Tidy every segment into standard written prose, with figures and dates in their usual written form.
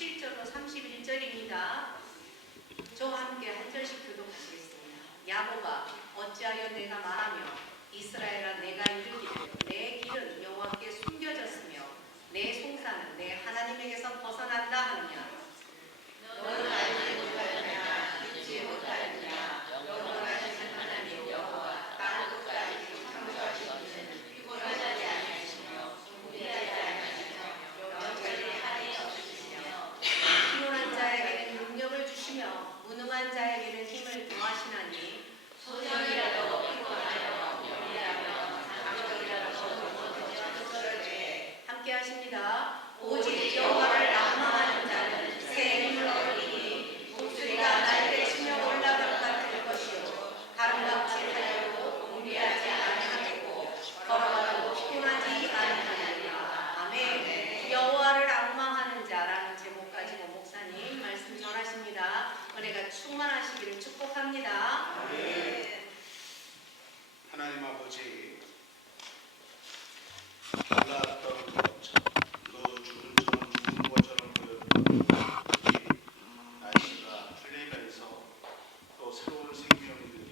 27절로 31절입니다. 저와 함께 한 절씩 교독하시겠습니다. 야곱아, 어찌하여 내가 말하며 이스라엘아 내가 이르기를 내 길은 여호와께 숨겨졌으며 내 송사는 내 하나님에게서 벗어난다 하느냐. 너는 알지 못하느냐 믿지 못하느냐. 영원하신 하나님 여호와 땅 끝까지 창조하시기는 피곤하지 아니하시며 공비하지 아니하시며 명철이 한이 없으시며 피곤한 자에게는 능력을 주시며 무능한 자에게는 힘을 더하시나니 소년이라도 피곤하여 병이라면 장정이라도 무엇이든지 함께 하십니다. 오직 여호와를 낭망하는 자는 새 힘을 얻으리니 목소리가 날개치며 올라갈 것 같을 것이요 가름같이 하려고 공비하지 아니하겠고 걸어가도 피곤하지 아니하리라. 아멘. 여호와를 앙망하는 자라는 제목 가지고 목사님 말씀 전하십니다. 은혜가 충만하시기를 축복합니다. 아멘. 하나님 아버지, 올라왔던 그 죽은 것처럼 보였던 날씨가 풀리면서 또 새로운 생명들이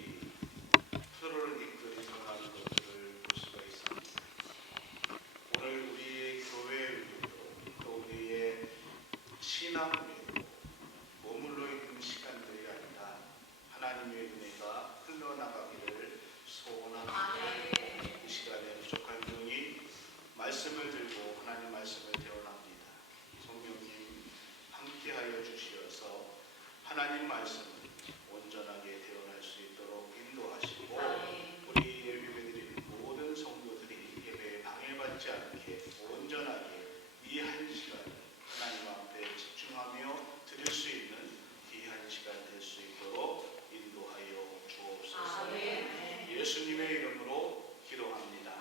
푸르른 잎들이 드러나는 것들을 볼 수가 있습니다. 오늘 우리의 교회 위에도 또 우리의 신앙 위에도 머물러 있는 시간들이 아니라 하나님의 은혜가 흘러나가기를 소원합니다. 이 시간에 부족한 종이 말씀을 들고 하나님 말씀을 대언합니다. 성령님 함께하여 주시어서 하나님 말씀을 온전하게 대언할 수 있도록 인도하시고 우리 예배드리는 모든 성도들이 예배에 방해받지 않게 온전하게 이 한 시간 하나님 앞에 집중하며 드릴 수 있는 귀한 시간 될 수 있도록 인도하여 주옵소서. 예수님의 이름으로 기도합니다.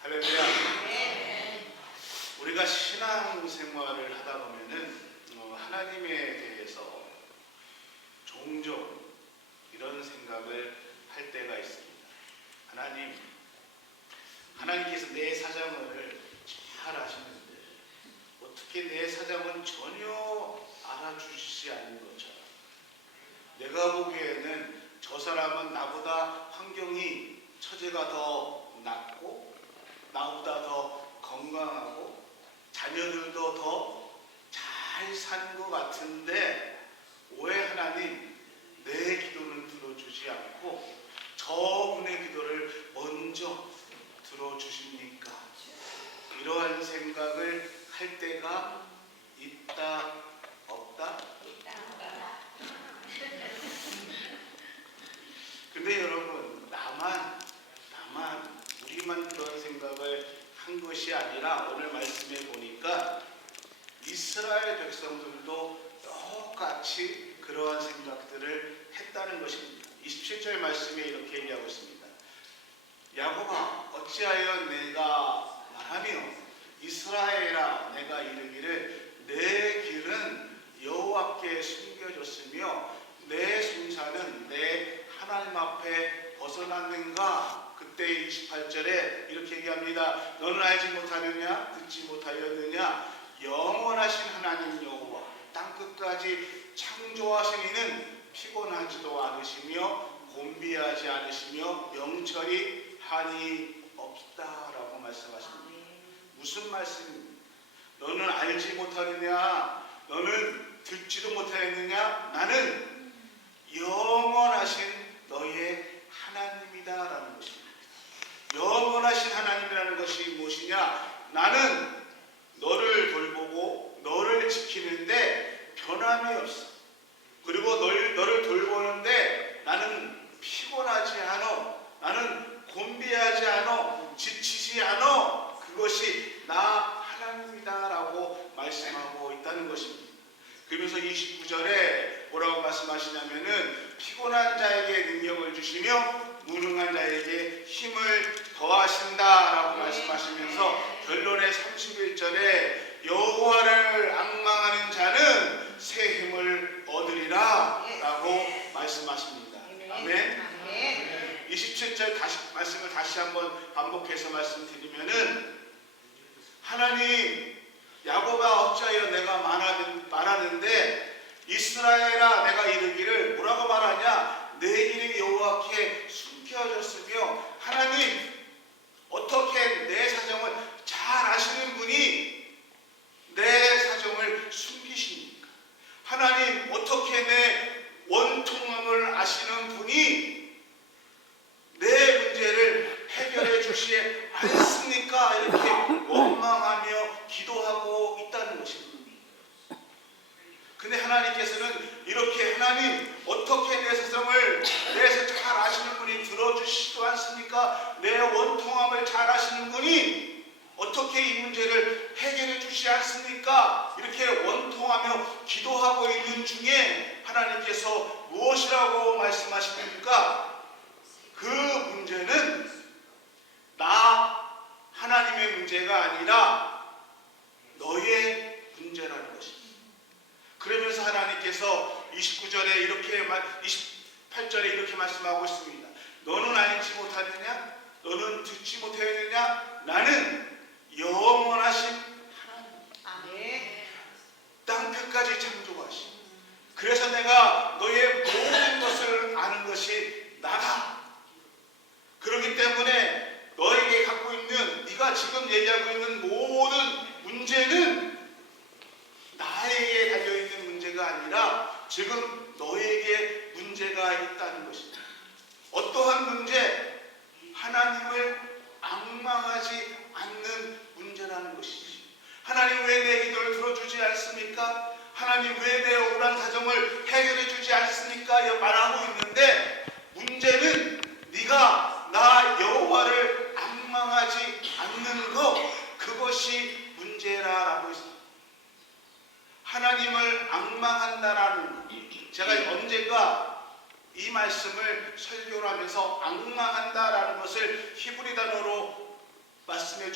할렐루야. 우리가 신앙생활을 하다 보면은 하나님에 대해서 종종 이런 생각을 할 때가 있습니다. 하나님께서 내 사정을 잘 아시는데 어떻게 내 사정은 전혀 알아주시지 않는 것처럼, 내가 보기에는 저 사람은 나보다 환경이 처제가 더 낫고 나보다 더 건강하고 자녀들도 더 잘 사는 것 같은데 왜 하나님 내 기도는 들어주지 않고 저분의 기도를 먼저 들어주십니까? 이러한 생각을 할 때가 있다 없다? 근데 여러분, 우리만 그런 생각을 한 것이 아니라 오늘 말씀에 보니까 이스라엘 백성들도 똑같이 그러한 생각들을 했다는 것입니다. 27절 말씀에 이렇게 얘기하고 있습니다. 야곱아, 어찌하여 내가 말하며 이스라엘아 내가 이르기를 내 길은 여호와께 숨겨졌으며 내 송사는 내 하나님 앞에 벗어났는가? 그때 28절에 이렇게 얘기합니다. 너는 알지 못하느냐? 듣지 못하였느냐? 영원하신 하나님 여호와 땅끝까지 창조하신 이는 피곤하지도 않으시며 곤비하지 않으시며 명철이 한이 없다라고 말씀하십니다. 무슨 말씀입니까? 너는 알지 못하느냐? 너는 듣지도 못하였느냐? 나는 영원하신 너의 하나님이다라는 것입니다. 영원하신 하나님이라는 것이 무엇이냐? 나는 너를 돌보고 너를 지키는데 변함이 없어. 그리고 너를 돌보는데 나는 피곤하지 않아. 나는 곤비하지 않아. 지치지 않아. 그것이 나 하나님이다라고 말씀하고 있다는 것입니다. 그러면서 29절에 뭐라고 말씀하시냐면은 피곤한 자에게 능력을 주시며 무능한 자에게 힘을 더하신다라고 말씀하시면서 결론의 31절에 여호와를 앙망하는 자는 새 힘을 얻으리라 라고 말씀하십니다. 아멘. 27절 말씀을 다시 한번 반복해서 말씀드리면은 하나님 야곱아 어찌하여 내가 말하는데 이스라엘아 내가 이르기를 뭐라고 말하냐? 내 이름이 여호와께 숨겨졌으며 하나님 어떻게 내 사정을 잘 아시는 분이 내 사정을 숨기십니까? 하나님 어떻게 내 원통함을 아시는 분이 내 문제를 해결해 주시지 않습니까? 이렇게 원망하며 기도하고 있다는 것입니다. 근데 하나님께서는 이렇게 하나님 어떻게 내 사정을 잘 아시는 분이 들어주시지도 않습니까? 내 원통함을 잘 아시는 분이 어떻게 이 문제를 해결해 주시지 않습니까? 이렇게 원통하며 기도하고 있는 중에 하나님께서 무엇이라고 말씀하십니까? 그 문제는 나 하나님의 문제가 아니라 너의 문제라는 것입니다. 그러면서 하나님께서 29절에 이렇게 28절에 이렇게 말씀하고 있습니다. 너는 알지 못하느냐? 너는 듣지 못하느냐? 나는 영원하신 하나님, 아멘. 땅 끝까지 창조하신, 그래서 내가 너의 모든 것을 아는 것이 나다. 그렇기 때문에 너에게 갖고 있는, 네가 지금 얘기하고 있는 모든 문제는 나에게 달려있는 문제가 아니라 지금 너에게 문제가 있다는 것입니다. 어떠한 문제? 하나님을 앙망하지 않는 문제라는 것이지. 하나님 왜 내 기도를 들어주지 않습니까? 하나님 왜 내 억울한 사정을 해결해 주지 않습니까? 말하고 있는데 문제는 네가 나 여호와를 앙망하지 않는 것, 그것이 문제라고 했습니다. 하나님을 앙망한다라는 것. 제가 언젠가 이 말씀을 설교를 하면서 앙망한다라는 것을 히브리 단어로 말씀해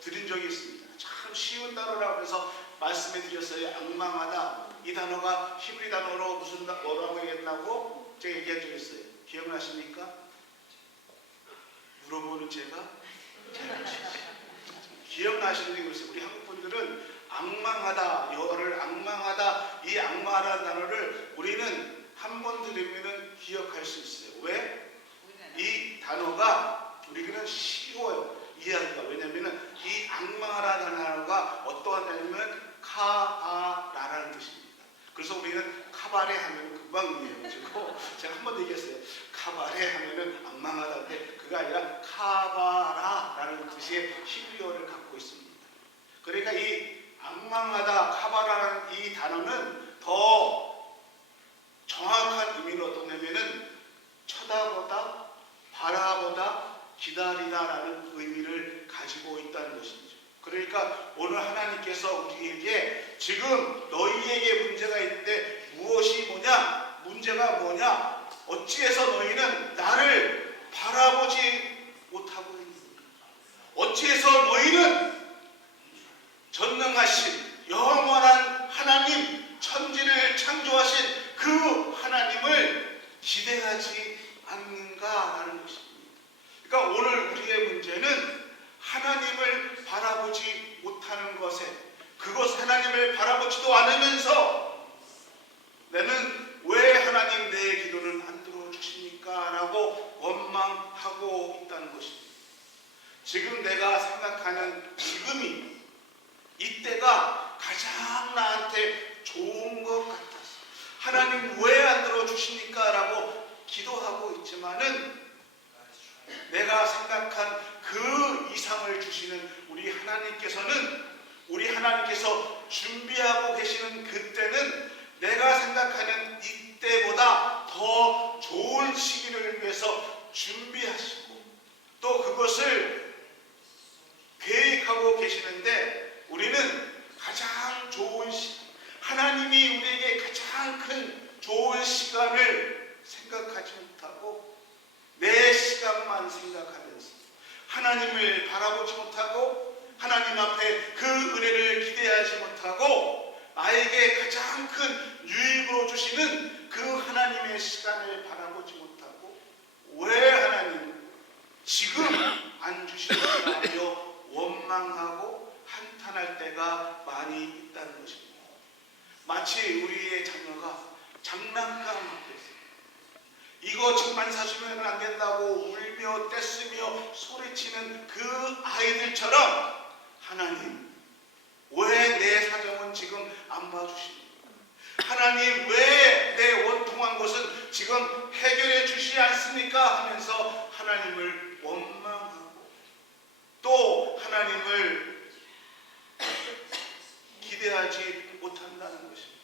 드린 적이 있습니다. 참 쉬운 단어라고 해서 말씀해 드렸어요. 앙망하다. 이 단어가 히브리 단어로 뭐라고 얘기했나고 제가 얘기한 적이 있어요. 기억나십니까? 물어보는 제가 기억나시는 게 있어요. 우리 한국 분들은 앙망하다, 여호와를 앙망하다, 이 앙망하다는 단어를 우리는 한 번 들으면 기억할 수 있어요. 왜? 이 단어가 우리는 쉬워요, 이해하기가. 왜냐하면 이 앙망하다는 단어가 어떠한 단어냐면 카바라라는 뜻입니다. 그래서 우리는 카바레 하면 금방 이해해가지고 제가 한 번 얘기했어요. 카바레 하면은 앙망하다인데 그가 아니라 카바라라는 뜻의 히브리어를 갖고 있습니다. 그러니까 이 앙망하다, 카바라라는 이 단어는 더 정확한 의미는 어떠냐면은 쳐다보다, 바라보다, 기다리다라는 의미를 가지고 있다는 것이죠. 그러니까 오늘 하나님께서 우리에게 지금 너희에게 문제가 있는데 무엇이 뭐냐? 문제가 뭐냐? 어찌해서 너희는 나를 바라보지 못하고 있느냐? 어찌해서 너희는 전능하신 영원한 하나님, 천지를 창조하신 그 하나님을 기대하지 않는가라는 것입니다. 그러니까 오늘 우리의 문제는 하나님을 바라보지 못하는 것에, 그것 하나님을 바라보지도 않으면서 나는 왜 하나님 내 기도는 안 들어주십니까? 라고 원망하고 있다는 것입니다. 지금 내가 생각하는 지금이, 이때가 가장 나한테 좋은 것 같아서 하나님 왜 안 들어주십니까? 라고 기도하고 있지만은 내가 생각한 그 이상을 주시는 우리 하나님께서 준비하고 계시는 그때는 내가 생각하는 이때보다 더 좋은 시기를 위해서 준비하시고 또 그것을 계획하고 계시는데 우리는 가장 좋은 시간, 하나님이 우리에게 가장 큰 좋은 시간을 생각하지 못하고 내 시간만 생각하면서 하나님을 바라보지 못하고 하나님 앞에 그 은혜를 기대하지 못하고 나에게 가장 큰 유익으로 주시는 그 하나님의 시간을 바라보지 못하고 왜 하나님 지금 안 주시는가 하며 원망하고 한탄할 때가 많이 있다는 것입니다. 마치 우리의 자녀가 장난감 앞에서 이거 정말 사주면 안 된다고 울며 떼쓰며 소리치는 그 아이들처럼 하나님, 왜 내 사정은 지금 안 봐주십니까? 하나님, 왜 내 원통한 것은 지금 해결해 주시지 않습니까? 하면서 하나님을 원망하고 또 하나님을 기대하지 못한다는 것입니다.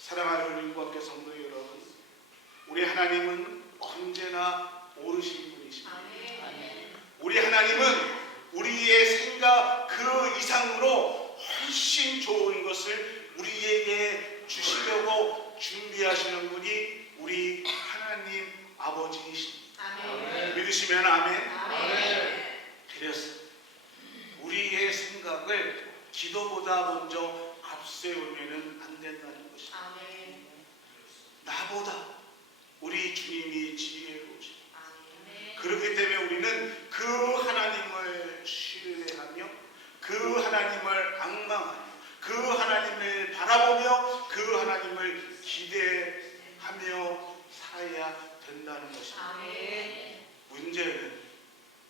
사랑하는 우리 구학교 성도 여러분, 우리 하나님은 언제나 옳으신 분이십니다. 우리 하나님은 우리의 생각 그 이상으로 훨씬 좋은 것을 우리에게 주시려고 준비하시는 분이 우리 하나님 아버지이십니다. 믿으시면 아멘. 그래서 우리의 생각을 기도보다 먼저 앞세우면 안 된다는 것입니다. 나보다 우리 주님이 지혜로우십니다. 그렇기 때문에 우리는 그 하나님을 신뢰하며 그 하나님을 앙망하며 그 하나님을 바라보며 그 하나님을 기대하며 살아야 된다는 것입니다. 문제는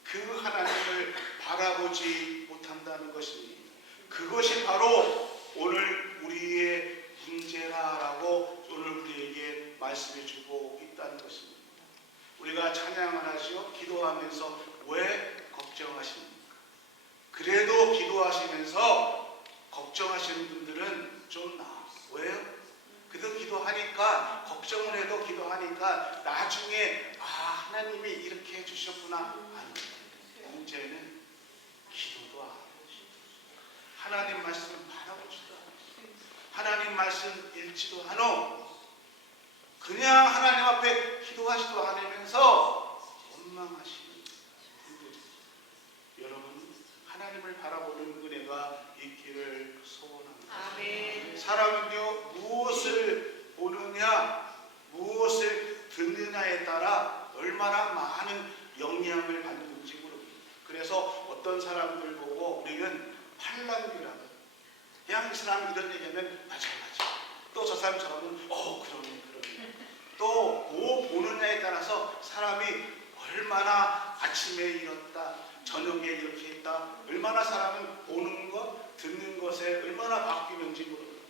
그 하나님을 바라보지 못한다는 것입니다. 그것이 바로 오늘 우리의 문제라고 오늘 우리에게 말씀해 주고 있다는 것입니다. 우리가 찬양을 하시고 기도하면서 왜 걱정하십니까? 그래도 기도하시면서 걱정하시는 분들은 좀 나아. 왜요? 그래도 기도하니까, 걱정을 해도 기도하니까 나중에 하나님이 이렇게 해주셨구나. 아니, 문제는 기도도 안 하고 하나님 말씀 바라보지도 않고 하나님 말씀 읽지도 않고 그냥 하나님 앞에 기도하지도 않으면서 원망하시는 분들. 여러분, 하나님을 바라보는 은혜가 있기를 소원합니다. 사람은요, 무엇을 보느냐, 무엇을 듣느냐에 따라 얼마나 많은 영향을 받는지 모릅니다. 그래서 어떤 사람들 보고 우리는 팔랑귀라고, 그냥 이 사람이 이런 얘기하면 맞아. 또 저 사람처럼은 그러네. 또 뭐 보느냐에 따라서 사람이 얼마나 아침에 일었다, 저녁에 이렇게 했다, 얼마나 사람은 보는 것, 듣는 것에 얼마나 바뀌는지 모릅니다.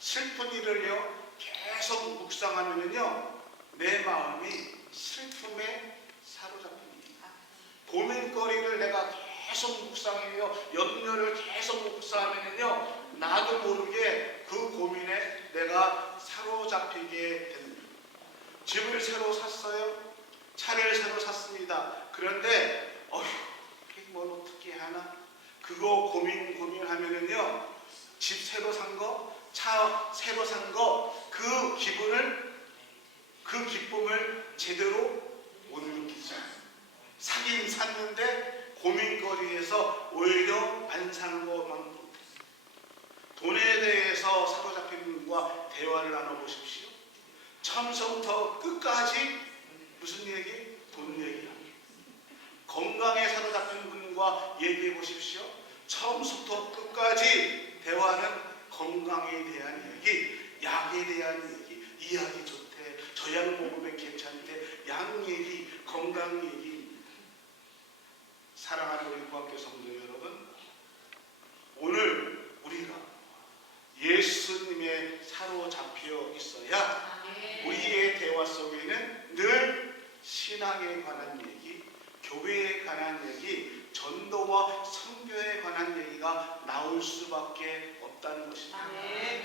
슬픈 일을요 계속 묵상하면요 내 마음이 슬픔에 사로잡힙니다. 고민거리를 내가 계속 묵상해요, 염려를 계속 묵상하면요 나도 모르게 그 고민에 내가 사로잡히게 됩니다. 집을 새로 샀어요. 차를 새로 샀습니다. 그런데 뭘 어떻게 하나? 그거 고민하면은요 집 새로 산 거, 차 새로 산 거, 그 기쁨을 제대로 못 느끼죠. 사긴 샀는데 고민거리에서 오히려 안 사는 것만. 돈에 대해서 사로잡힌 분과 대화를 나눠보십시오. 처음부터 끝까지 무슨 얘기? 돈 얘기합니다. 건강에 사로잡힌 분과 얘기해 보십시오. 처음부터 끝까지 대화는 건강에 대한 얘기, 약에 대한 얘기. 이 약이 좋대, 저 약 먹으면 괜찮대, 약 얘기, 건강 얘기. 사랑하는 우리 구학교 성도 여러분, 오늘 우리가 예수님의 사로잡혀 있어야 우리의 대화 속에는 늘 신앙에 관한 얘기, 교회에 관한 얘기, 전도와 선교에 관한 얘기가 나올 수밖에 없다는 것입니다.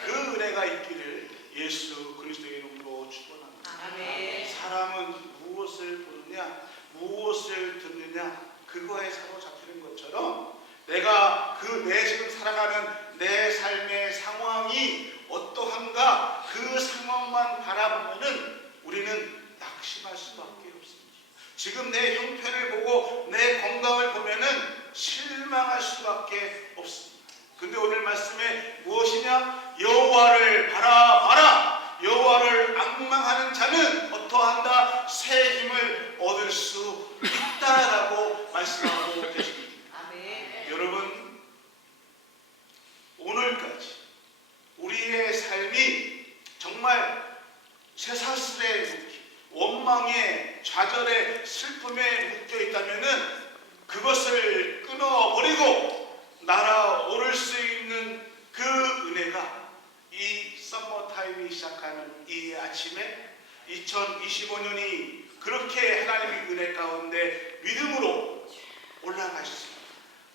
그 은혜가 있기를 예수 그리스도의 이름으로 축원합니다. 사람은 무엇을 보느냐, 무엇을 듣느냐, 그거에 사로잡히는 것처럼 내가 내 지금 살아가는 내 삶의 상황이 어떠한가, 그 상황만 바라보면은 우리는 낙심할 수밖에 없습니다. 지금 내 형편을 보고 내 건강을 보면은 실망할 수밖에 없습니다. 근데 오늘 말씀에 무엇이냐? 여호와를 바라봐라. 여호와를 앙망하는 자는 어떠한다? 새 힘을 얻을 수 있다라고 말씀하고 계십니다. 여러분, 있다면은 그것을 끊어버리고 날아오를 수 있는 그 은혜가 이 서머타임이 시작하는 이 아침에 2025년이 그렇게 하나님의 은혜 가운데 믿음으로 올라갈 수 있는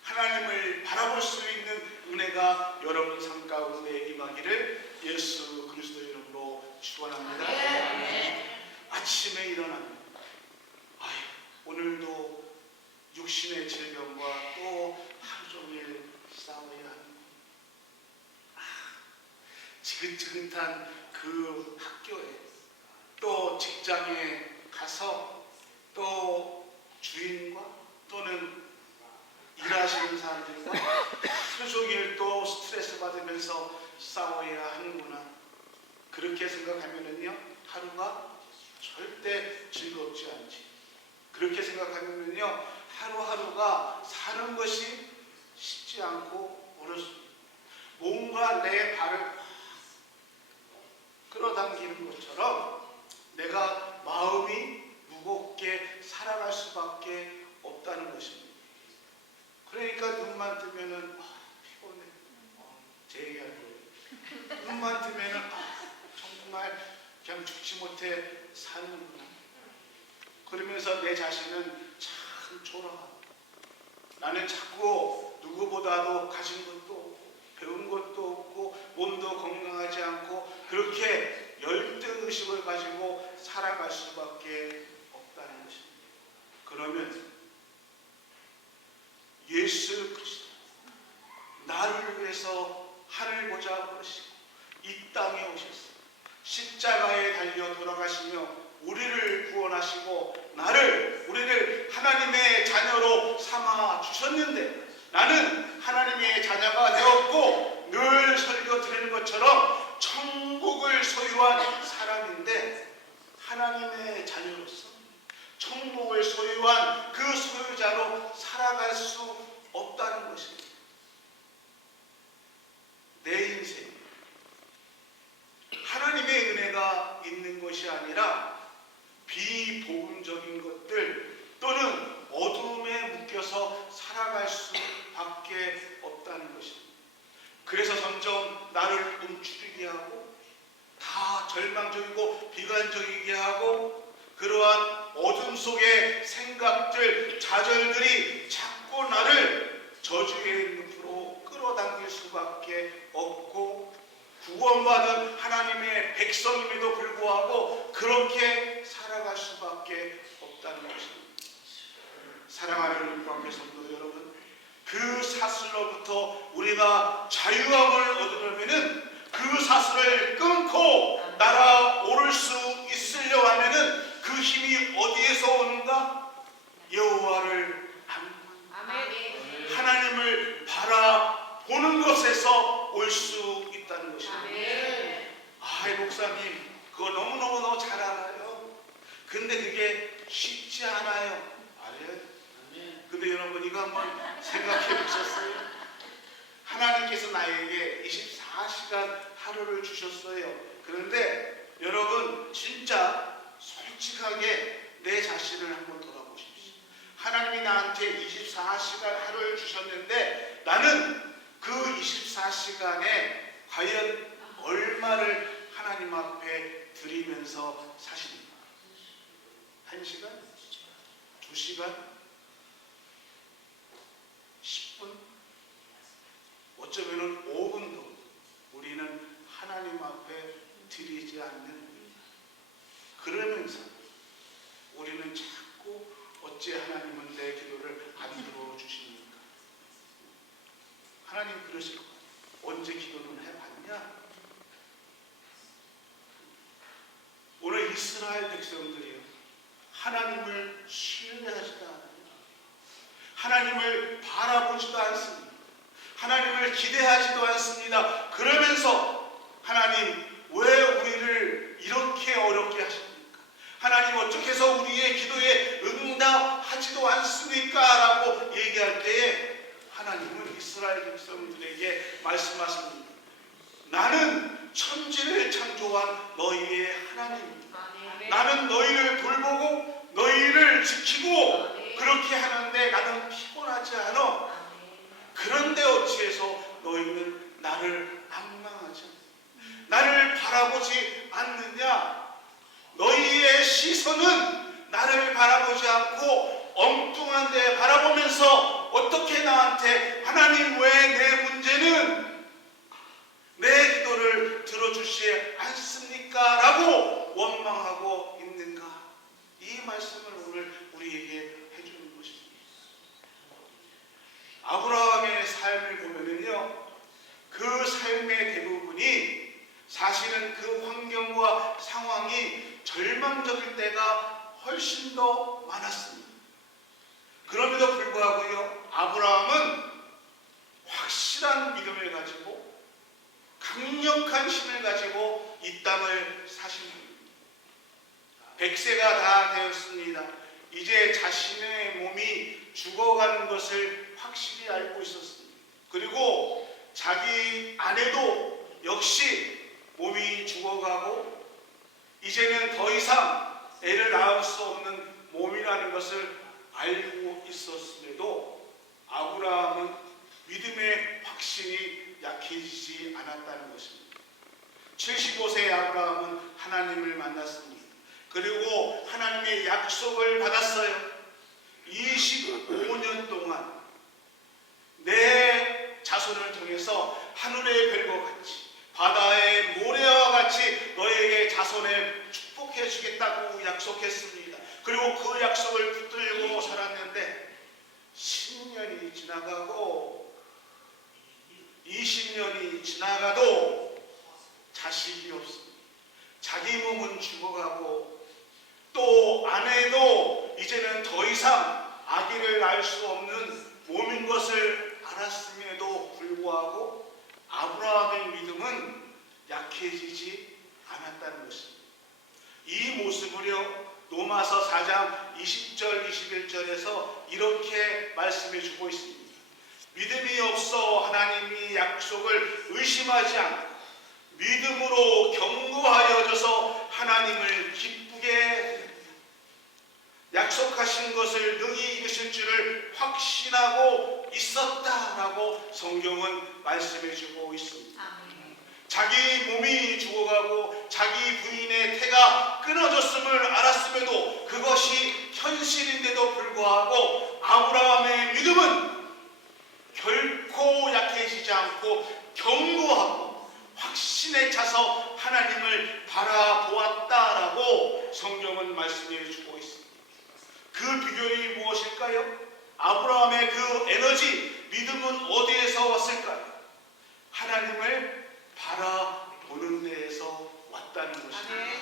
하나님을 바라볼 수 있는 은혜가 여러분 삶 가운데 임하기를 예수 그리스도 이름으로 축원합니다. 아침에 일어나면 오늘도 육신의 질병과 또 하루 종일 싸워야 하는 지긋지긋한 그 학교에 또 직장에 가서 또 주인과 또는 일하시는 사람들과 하루 종일 또 스트레스 받으면서 싸워야 하는구나. 그렇게 생각하면은요 하루가 절대 즐겁지 않지. 그렇게 생각하면은요 하루하루가 사는 것이 쉽지 않고 어렵습니다. 뭔가 내 발을 끌어당기는 것처럼 내가 마음이 무겁게 살아갈 수밖에 없다는 것입니다. 그러니까 눈만 뜨면은 피곤해. 제 얘기할 거예요. 눈만 뜨면은 정말 그냥 죽지 못해 사는구나. 그러면서 내 자신은 참 초라하다. 나는 자꾸 누구보다도 가진 것도 없고 배운 것도 없고 몸도 건강하지 않고 그렇게 열등의식을 가지고 살아갈 수밖에 없다는 것입니다. 그러면 예수 그리스도 나를 위해서 하늘 보좌 버리시고 이 땅에 오셨어. 십자가에 달려 돌아가시며 우리를 구원하시고 우리를 하나님의 자녀로 삼아 주셨는데 나는 하나님의 자녀가 되었고 늘 설교 드리는 것처럼 천국을 소유한 사람인데 하나님의 자녀로서 천국을 소유한 그 소유자로 살아갈 수 없다는 것입니다. 내 인생 하나님의 은혜가 있는 것이 아니라 비복음적인 것들 또는 어둠에 묶여서 살아갈 수밖에 없다는 것입니다. 그래서 점점 나를 움츠리게 하고 다 절망적이고 비관적이게 하고 그러한 어둠 속의 생각들, 좌절들이 자꾸 나를 저주의 늪으로 끌어당길 수밖에 없고 구원받은 하나님의 백성임에도 불구하고 그렇게 살아갈 수밖에 없다는 것입니다. 사랑하는 우리 성도 여러분, 그 사슬로부터 우리가 자유함을 얻으려면은 그 사슬을 끊고 날아오를 수 있으려 하면은 그 힘이 어디에서 오는가? 여호와를 아멘. 하나님을 바라보는 것에서 올 수 있다는 것입니다. 목사님 그거 너무너무 잘 알아요. 근데 그게 쉽지 않아요. 알아요? 근데 여러분 이거 한번 생각해 보셨어요? 하나님께서 나에게 24시간 하루를 주셨어요. 그런데 여러분 진짜 솔직하게 내 자신을 한번 돌아보십시오. 하나님이 나한테 24시간 하루를 주셨는데 나는 그 24시간에 과연 얼마를 하나님 앞에 드리면서 사십니까? 1시간? 2시간? 10분? 어쩌면 5분도 우리는 하나님 앞에 드리지 않는 그러면서 우리는 자꾸 어찌 하나님은 내 기도를 안 들어주십니까? 하나님 그러실 거예요. 언제 기도는 해봤냐? 오늘 이스라엘 백성들이요 하나님을 신뢰하지도 않아요. 하나님을 바라보지도 않습니다. 하나님을 기대하지도 않습니다. 그러면서 하나님 왜 우리를 이렇게 어렵게 하십니까? 하나님 어떻게 해서 우리의 기도에 응답하지도 않습니까? 라고 얘기할 때에 하나님은 이스라엘 백성들에게 말씀하십니다. 나는 천지를 창조한 너희의 하나님입니다. 나는 너희를 돌보고 너희를 지키고 그렇게 하는데 나는 피곤하지 않아. 아멘. 그런데 어찌해서 너희는 나를 앙망하지 나를 바라보지 않느냐? 너희의 시선은 나를 바라보지 않고 엉뚱한 데 바라보면서 어떻게 나한테 하나님 왜 내 문제는 내 기도를 들어주시지 않습니까? 라고 원망하고 있는가? 이 말씀을 오늘 우리에게 해주는 것입니다. 아브라함의 삶을 보면은요, 그 삶의 대부분이 사실은 그 환경과 상황이 절망적일 때가 훨씬 더 많았습니다. 그럼에도 불구하고요, 아브라함은 확실한 믿음을 가지고 강력한 힘을 가지고 이 땅을 사십니다. 100세가 다 되었습니다. 이제 자신의 몸이 죽어가는 것을 확실히 알고 있었습니다. 그리고 자기 아내도 역시 몸이 죽어가고 이제는 더 이상 애를 낳을 수 없는 몸이라는 것을 알고 있었음에도 아브라함은 믿음의 확신이 약해지지 않았다는 것입니다. 75세의 아브라함은 하나님을 만났습니다. 그리고 하나님의 약속을 받았어요. 25년 동안 내 자손을 통해서 하늘의 별과 같이 바다의 모래와 같이 너에게 자손을 축복해 주겠다고 약속했습니다. 그리고 그 약속을 붙들고 살았는데 10년이 지나가고 20년이 지나가도 자식이 없습니다. 자기 몸은 죽어가고 또 아내도 이제는 더 이상 아기를 낳을 수 없는 몸인 것을 알았음에도 불구하고 아브라함의 믿음은 약해지지 않았다는 것입니다. 이 모습을요, 로마서 4장 20절 21절에서 이렇게 말씀해 주고 있습니다. 믿음이 없어 하나님이 약속을 의심하지 않고 믿음으로 견고하여져서 하나님을 기쁘게 됩니다. 약속하신 것을 능히 이루실 줄을 확신하고 있었다라고 성경은 말씀해 주고 있습니다. 자기 몸이 죽어가고 자기 부인의 태가 끊어졌음을 알았음에도 그것이 현실인데도 불구하고 아브라함의 믿음은 결코 약해지지 않고 견고하고 확신에 차서 하나님을 바라보았다라고 성경은 말씀해 주고 있습니다. 그 비결이 무엇일까요? 아브라함의 그 에너지, 믿음은 어디에서 왔을까요? 하나님을 바라보는 데에서 왔다는 것입니다.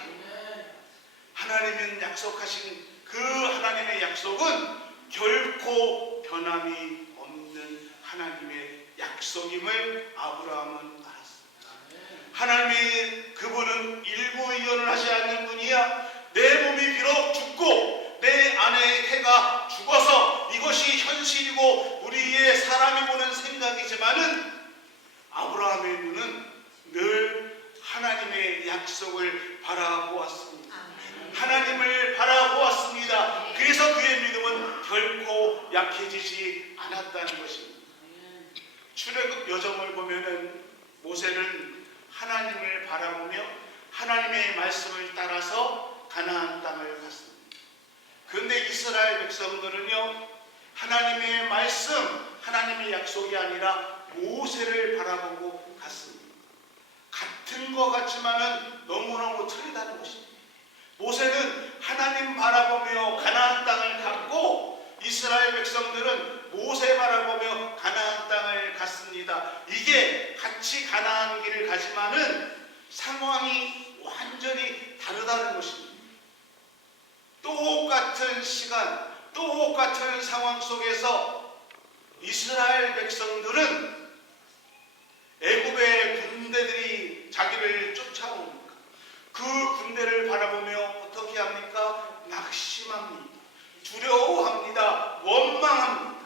하나님은 약속하신 그 하나님의 약속은 결코 변함이 없는 하나님의 약속임을 아브라함은 알았습니다. 하나님이 그분은 일부이언을 하지 않는 분이야. 내 몸이 비록 죽고 내 아내의 태가 죽어서 이것이 현실이고 우리의 사람이 보는 생각이지만은 아브라함의 눈은 늘 하나님의 약속을 바라보았습니다. 하나님을 바라보았습니다. 그래서 그의 믿음은 결코 약해지지 않았다는 것입니다. 출애굽 여정을 보면은 모세는 하나님을 바라보며 하나님의 말씀을 따라서 가나안 땅을 갔습니다. 그런데 이스라엘 백성들은요, 하나님의 말씀, 하나님의 약속이 아니라 모세를 바라보고 갔습니다. 같은 것 같지만은 너무너무 틀리다는 것입니다. 모세는 하나님 바라보며 가나안 땅을 갔고 이스라엘 백성들은 모세 바라보며 가나안 땅을 갔습니다. 이게 같이 가나안 길을 가지만은 상황이 완전히 다르다는 것입니다. 똑같은 시간, 똑같은 상황 속에서 이스라엘 백성들은 애굽의 군대들이 자기를 쫓아옵니다. 그 군대를 바라보며 어떻게 합니까? 낙심합니다. 두려워합니다. 원망합니다.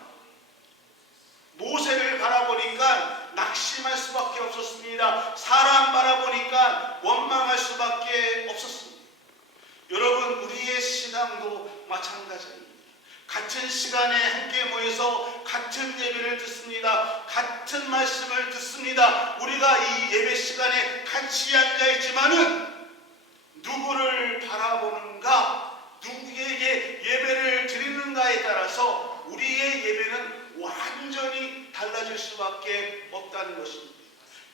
모세를 바라보니까 낙심할 수밖에 없었습니다. 사람 바라보니까 원망할 수밖에 없었습니다. 여러분, 우리의 신앙도 마찬가지입니다. 같은 함께 모여서 같은 예배를 듣습니다. 같은 말씀을 듣습니다. 우리가 이 예배 시간에 같이 앉아있지만은 누구를 바라보는가, 누구에게 예배를 드리는가에 따라서 우리의 예배는 완전히 달라질 수밖에 없다는 것입니다.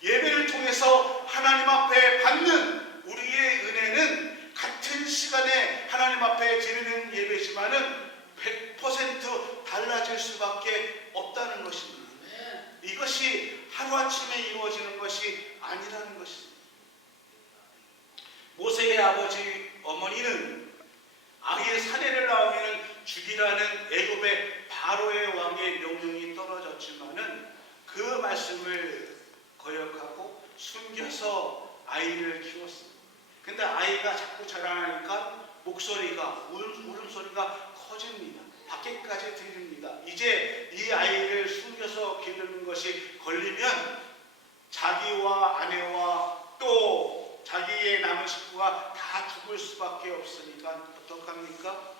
예배를 통해서 하나님 앞에 받는 우리의 은혜는 같은 시간에 하나님 앞에 드리는 예배지만은 100% 달라질 수밖에 없다는 것입니다. 이것이 하루아침에 이루어지는 것이 아니라는 것입니다. 모세의 아버지 어머니는 아기의 사내를 낳으면 죽이라는 애굽의 바로의 왕의 명령이 떨어졌지만은 그 말씀을 거역하고 숨겨서 아이를 키웠습니다. 근데 아이가 자꾸 자라나니까 목소리가, 울음소리가 커집니다. 밖에까지 들립니다. 이제 이 아이를 숨겨서 기르는 것이 걸리면 자기와 아내와 또 자기의 남은 식구가 다 죽을 수밖에 없으니까 어떡합니까?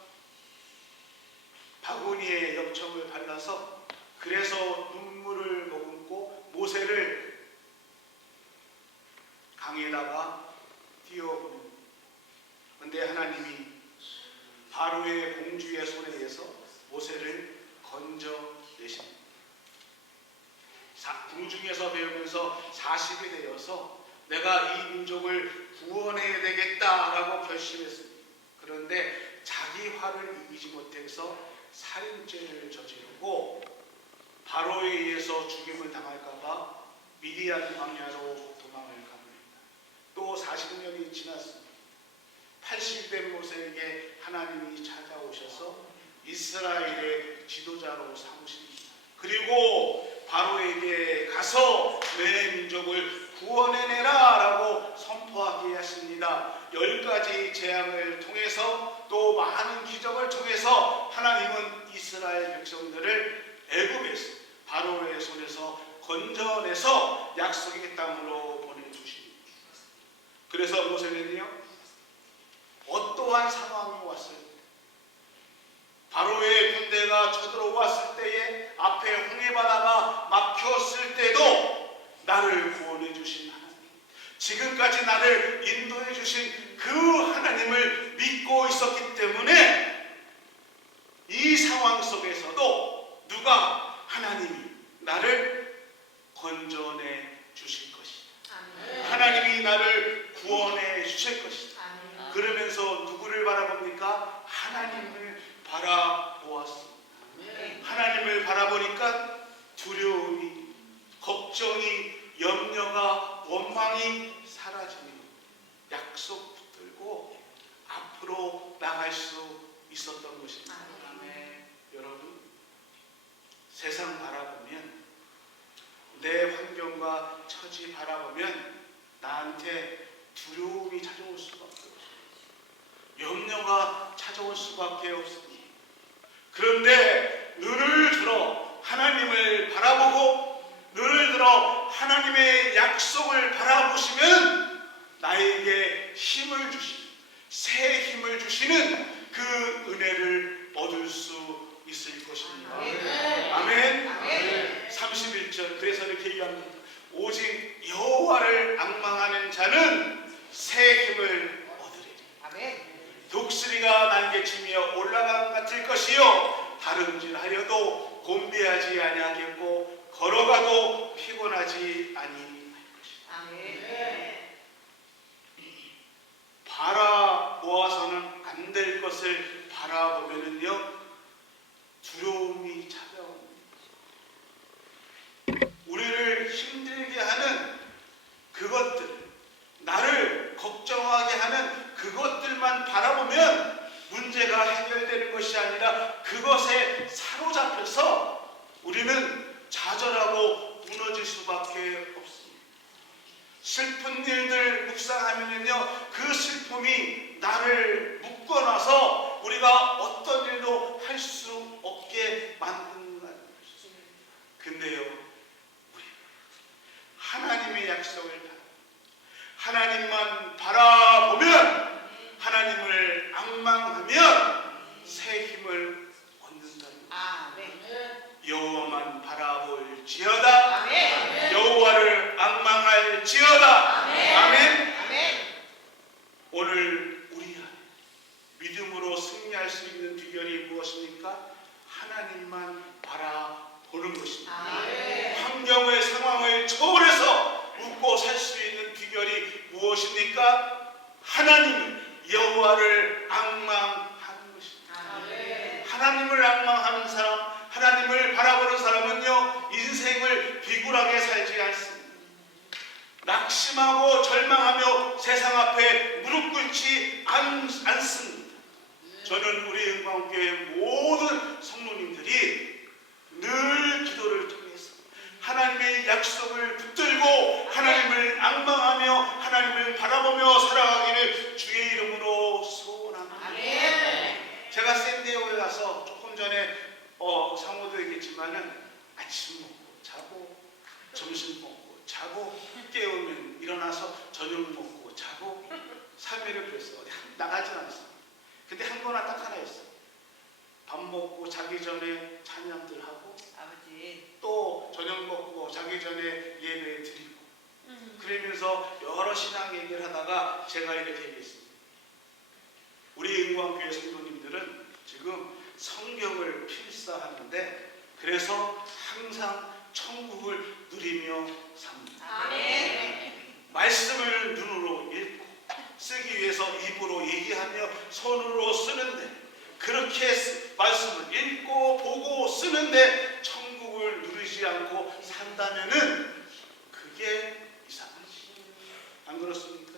바구니에 엽청을 발라서 그래서 눈물을 머금고 모세를 강에다가 띄워보냅니다. 그런데 하나님이 바로의 공주의 손에 의해서 모세를 건져내십니다. 궁중에서 배우면서 40이 되어서 내가 이 민족을 구원해야 되겠다라고 결심했습니다. 그런데 자기 화를 이기지 못해서 살인죄를 저지르고 바로에 의해서 죽임을 당할까봐 미디안 광야로 도망을 갑니다. 또 40년이 지났습니다. 80된 모세에게 하나님이 찾아오셔서 이스라엘의 지도자로 삼으십니다. 그리고 바로에게 가서 내 민족을 구원해내라 라고 선포하게 하십니다. 10가지 재앙을 통해서 또 많은 기적을 통해서 하나님은 이스라엘 백성들을 애굽에서 바로의 손에서 건져내서 약속의 땅으로 보내주십니다. 그래서 모세는요, 어떠한 상황이 왔을 때, 바로의 군대가 쳐들어왔을 때에 앞에 홍해바다가 막혔을 때도 나를 구원해 주신 하나님, 지금까지 나를 인도해 주신 그 하나님을 믿고 있었기 때문에 이 상황 속에서도 누가 하나님이 나를 건져내 주실 것이다. 하나님이 나를 구원해 주실 것이다. 그러면서 누구를 바라봅니까? 하나님을 바라보았습니다. 하나님을 바라보니까 두려움이, 걱정이, 염려가, 원망이 사라지며 약속 붙들고 앞으로 나갈 수 있었던 것입니다. 여러분, 세상 바라보면, 내 환경과 처지 바라보면 나한테 두려움이 찾아올 수밖에 없습니다. 염려가 찾아올 수밖에 없습니다. 그런데 눈을 들어 하나님을 바라보고 눈을 들어 하나님의 약속을 바라보시면 나에게 힘을 주시는, 새 힘을 주시는 그 은혜를 얻을 수 있을 것입니다. 아멘. 아멘. 31절 그래서 이렇게 얘기합니다. 오직 여호와를 앙망하는 자는 새 힘을 얻으리라. 아멘. 독수리가 날개치며 올라감 같을 것이요 다름질하려도 곤비하지 아니하겠고 걸어가도 피곤하지 아니할 것이다. 아멘. 바라보아서는 안 될 것을 바라보면은요 두려움이 찾아옵니다. 우리를 힘들게 하는 그것들, 나를 걱정하게 하는 그것들만 바라보면 문제가 해결되는 것이 아니라 그것에 사로잡혀서 우리는 좌절하고 무너질 수밖에 없습니다. 슬픈 일들 묵상하면요 그 슬픔이 나를 묶어놔서 우리가 어떤 일도 할 수 없게 만든다는 것입니다. 근데요 우리 하나님의 약속을 하나님만 바라보면, 하나님을 앙망하면 새 힘을 얻는다는 것입니다. 상황을 초월해서 웃고 살 수 있는 비결이 무엇입니까? 하나님을, 여호와를 앙망하는 것입니다. 하나님을 앙망하는 사람, 하나님을 바라보는 사람은요, 인생을 비굴하게 살지 않습니다. 낙심하고 절망하며 세상 앞에 무릎 꿇지 않습니다. 저는 우리 영광교회 모든 성도님들이 늘 기도를 통해서 하나님의 약속을 붙들고 하나님을 앙망하며 하나님을 바라보며 살아가기를 주의 이름으로 소원합니다. 제가 샌디에고에 가서 조금 전에 사모도 얘기했지만은 아침 먹고 자고 점심 먹고 자고 깨우면 일어나서 저녁 먹고 자고 3일을 그랬어요. 어디 나가지 않았어요. 근데 한 거나 딱 하나 있어요. 밥 먹고 자기 전에 찬양들 하고 아버지. 또 저녁 먹고 자기 전에 예배 드리고 그러면서 여러 신앙 얘기를 하다가 제가 이렇게 얘기했습니다. 우리 영광교회 성도님들은 지금 성경을 필사하는데 그래서 항상 천국을 누리며 삽니다. 말씀을 눈으로 읽고 쓰기 위해서 입으로 얘기하며 손으로 쓰는데 그렇게 말씀을 읽고 보고 쓰는데 천국을 누리지 않고 산다면은 그게 이상하지. 안 그렇습니까?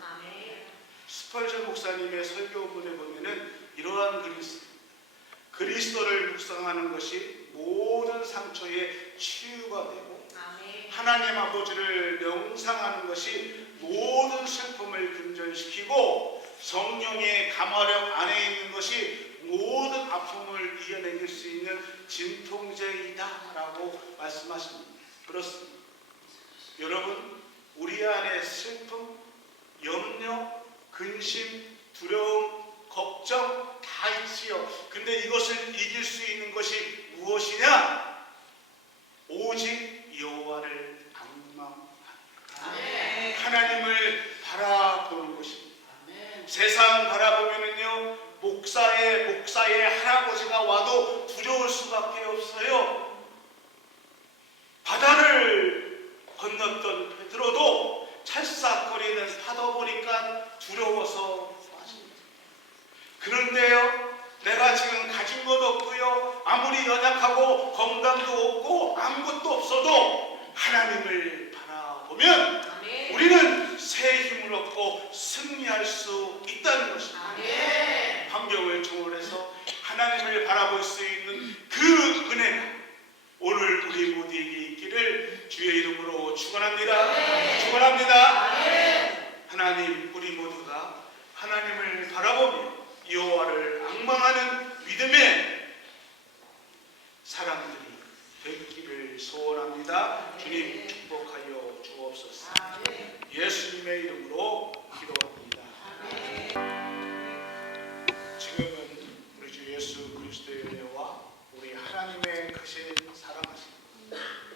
스펄전 목사님의 설교문에 보면은 이러한 글이 있습니다. 그리스도를 묵상하는 것이 모든 상처의 치유가 되고 하나님 아버지를 명상하는 것이 모든 슬픔을 근절시키고 성령의 감화력 안에 있는 것이 모든 아픔을 이겨내길 수 있는 진통제이다라고 말씀하십니다. 그렇습니다. 여러분, 우리 안에 슬픔, 염려, 근심, 두려움, 걱정 다 있지요. 근데 이것을 이길 수 있는 것이 무엇이냐? 오직 여호와를 앙망하는 하나님을 바라보는 것입니다. 세상 바라보면은요, 목사의 할아버지가 와도 두려울 수밖에 없어요. 바다를 건넜던 베드로도 찰싹거리는 파도 보니까 두려워서 빠집니다. 그런데요, 내가 지금 가진 것 없고요, 아무리 연약하고 건강도 없고 아무것도 없어도 하나님을 바라보면 우리는 새 힘을 얻고 승리할 수 있다는 것입니다. 환경을 초월해서 하나님을 바라볼 수 있는 그 은혜가 오늘 우리 모두에게 있기를 주의 이름으로 축원합니다. 축원합니다. 하나님, 우리 모두가 하나님을 바라보며 여호와를 앙망하는 믿음의 사람들이 되기를 소원합니다. 주님 축복하여 주옵소서. 예수님의 이름으로 기도합니다. 지금은 우리 주 예수 그리스도의 은혜와 우리 하나님의 크신 사랑하심,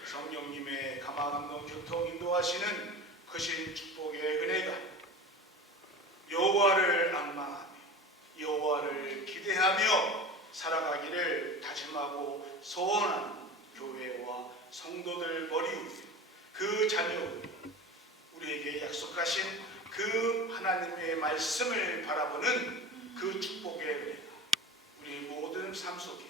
성령님의 감화감동 교통 인도하시는 크신 축복의 은혜가 여호와를 앙망하며 여호와를 기대하며 살아가기를 다짐하고 소원하는 교회와 성도들 머리 위에 그 자녀 우리에게 약속하신 그 하나님의 말씀을 바라보는 그 축복의 은혜가 우리 모든 삶 속에